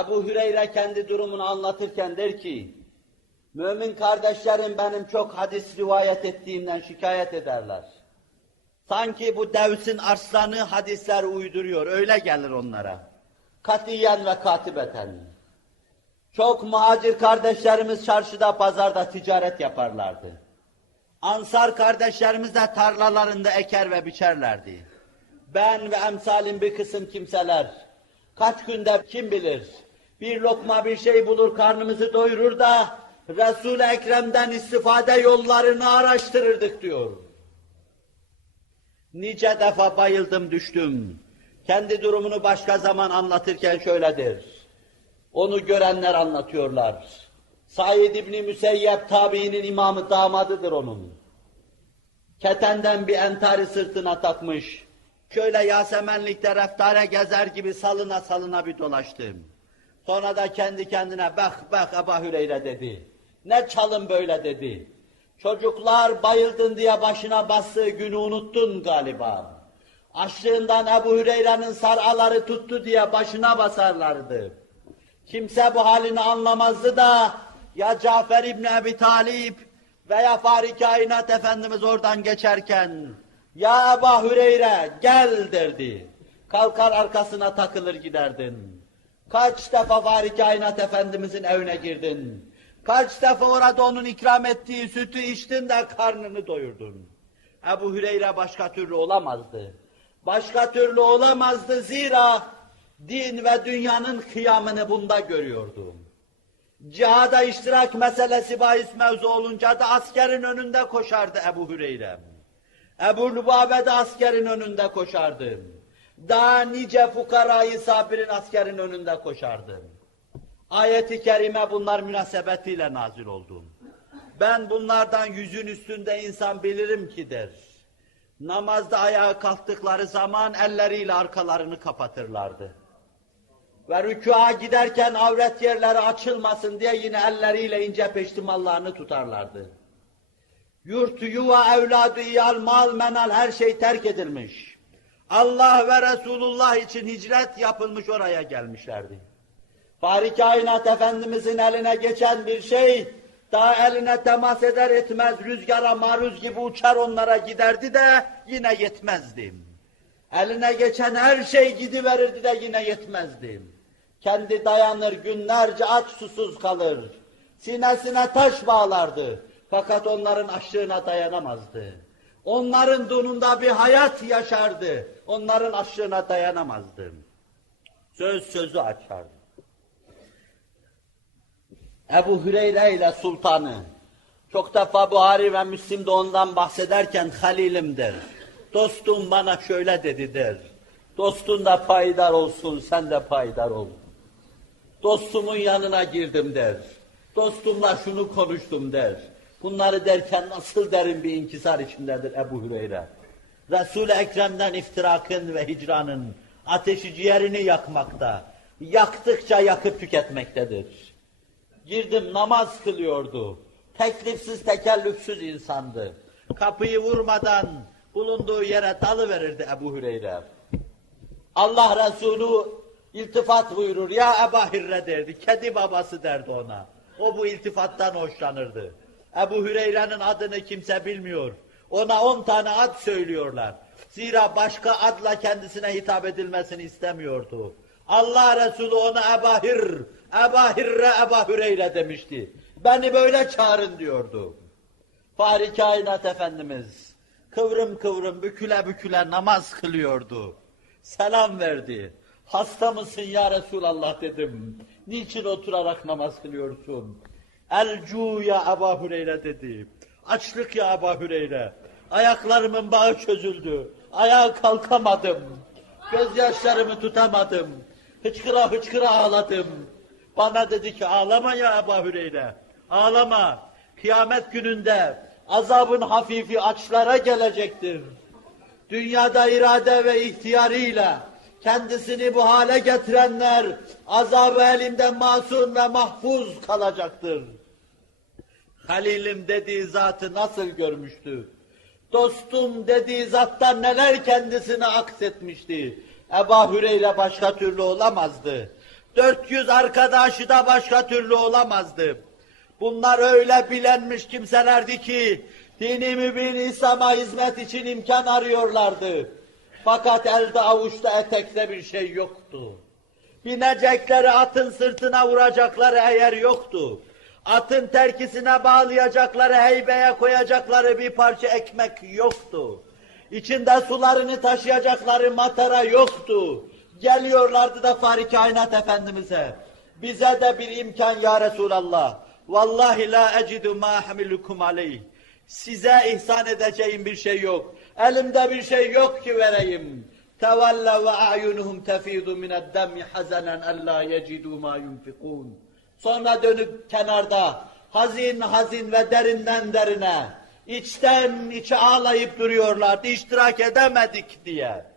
Ebu Hüreyre kendi durumunu anlatırken der ki, Mümin kardeşlerim benim çok hadis rivayet ettiğimden şikayet ederler. Sanki bu devsin arslanı hadisler uyduruyor, öyle gelir onlara. Katiyen ve katibeten. Çok muhacir kardeşlerimiz çarşıda, pazarda ticaret yaparlardı. Ansar kardeşlerimiz de tarlalarında eker ve biçerlerdi. Ben ve emsalim bir kısım kimseler, kaç günde kim bilir, bir lokma bir şey bulur karnımızı doyurur da, Resul-i Ekrem'den istifade yollarını araştırırdık diyor. Nice defa bayıldım düştüm. Kendi durumunu başka zaman anlatırken şöyledir. Onu görenler anlatıyorlar. Said İbni Müseyyep tabiinin imamı damadıdır onun. Ketenden bir entari sırtına takmış. Şöyle Yasemenlikte reftare gezer gibi salına salına bir dolaştım. Sonra da kendi kendine bak bak Eba Hüreyre dedi. Ne çalın böyle dedi. Çocuklar bayıldın diye başına bastığı günü unuttun galiba. Açlığından Ebu Hüreyre'nin saraları tuttu diye başına basarlardı. Kimse bu halini anlamazdı da ya Cafer İbni Ebi Talip veya Fahri Kainat Efendimiz oradan geçerken ya Ebu Hüreyre gel derdi. Kalkar arkasına takılır giderdin. Kaç defa Fahri Kainat Efendimizin evine girdin. Kaç defa orada onun ikram ettiği sütü içtin de karnını doyurdun. Ebu Hüreyre başka türlü olamazdı. Başka türlü olamazdı zira din ve dünyanın kıyamını bunda görüyordu. Cihada iştirak meselesi bahis mevzu olunca da askerin önünde koşardı Ebu Hüreyre. Ebu Lübabe de askerin önünde koşardı. Daha nice fukarayı sabirin askerin önünde koşardı. Ayet-i kerime bunlar münasebetiyle nazil oldu. Ben bunlardan yüzün üstünde insan bilirim ki der. Namazda ayağa kalktıkları zaman elleriyle arkalarını kapatırlardı. Ve rükûa giderken avret yerleri açılmasın diye yine elleriyle ince peştimallarını tutarlardı. Yurt, yuva, evladı, iyal, mal, menal her şey terk edilmiş. Allah ve Resulullah için hicret yapılmış oraya gelmişlerdi. Fahri Kainat Efendimizin eline geçen bir şey, daha eline temas eder etmez rüzgara maruz gibi uçar onlara giderdi de yine yetmezdi. Eline geçen her şey gidiverirdi de yine yetmezdi. Kendi dayanır günlerce aç susuz kalır. Sinesine taş bağlardı. Fakat onların açlığına dayanamazdı. Onların donunda bir hayat yaşardı. Onların açlığına dayanamazdı. Söz sözü açardı. Ebu Hüreyre ile sultanı. Çok defa Buhari ve Müslim de ondan bahsederken Halilim der. Dostum bana şöyle dedi der. Dostun da payidar olsun, sen de payidar ol. Dostumun yanına girdim der. Dostumla şunu konuştum der. Bunları derken nasıl derin bir inkisar içindedir Ebu Hüreyre. Resul-i Ekrem'den iftirakın ve hicranın ateşi ciğerini yakmakta, yaktıkça yakıp tüketmektedir. Girdim namaz kılıyordu. Teklifsiz tekellüfsüz insandı. Kapıyı vurmadan bulunduğu yere dalı verirdi Ebu Hüreyre. Allah Resulü iltifat buyurur. Ya Ebu Hirre derdi. Kedi babası derdi ona. O bu iltifattan hoşlanırdı. Ebu Hüreyre'nin adını kimse bilmiyor. Ona on tane ad söylüyorlar. Zira başka adla kendisine hitap edilmesini istemiyordu. Allah Resulü ona Ebahir, Ebahirre Eba Hüreyre demişti. Beni böyle çağırın diyordu. Fahri Kainat Efendimiz kıvrım kıvrım büküle büküle namaz kılıyordu. Selam verdi. Hasta mısın ya Resulallah dedim. Niçin oturarak namaz kılıyorsun? Elcu ya Eba Hüreyre dedi. Açlık ya Eba Hüreyre. Ayaklarımın bağı çözüldü. Ayağa kalkamadım. Gözyaşlarımı tutamadım. Hıçkıra hıçkıra ağladım. Bana dedi ki ağlama ya Ebu Hüreyre. Ağlama. Kıyamet gününde azabın hafifi açlara gelecektir. Dünyada irade ve ihtiyarıyla kendisini bu hale getirenler azab-ı elimden masum ve mahfuz kalacaktır. Halilim dediği zatı nasıl görmüştü? Dostum dediği zattan neler kendisine aksetmişti? Eba Hüreyre başka türlü olamazdı. 400 arkadaşı da başka türlü olamazdı. Bunlar öyle bilenmiş kimselerdi ki dini mübin İslam'a hizmet için imkan arıyorlardı. Fakat elde avuçta etekte bir şey yoktu. Binecekleri atın sırtına vuracakları eğer yoktu. Atın terkisine bağlayacakları, heybeye koyacakları bir parça ekmek yoktu. İçinde sularını taşıyacakları matara yoktu. Geliyorlardı da Fahri Kainat Efendimiz'e. Bize de bir imkan ya Resulallah. Vallahi la ecidu ma hamilukum aleyh. Size ihsan edeceğim bir şey yok. Elimde bir şey yok ki vereyim. Tevalla ve a'yunuhum tefidu mined-demi hazanen alla yecidu ma yunfikun. Sonra dönüp kenarda hazin hazin ve derinden derine içten içe ağlayıp duruyorlardı iştirak edemedik diye.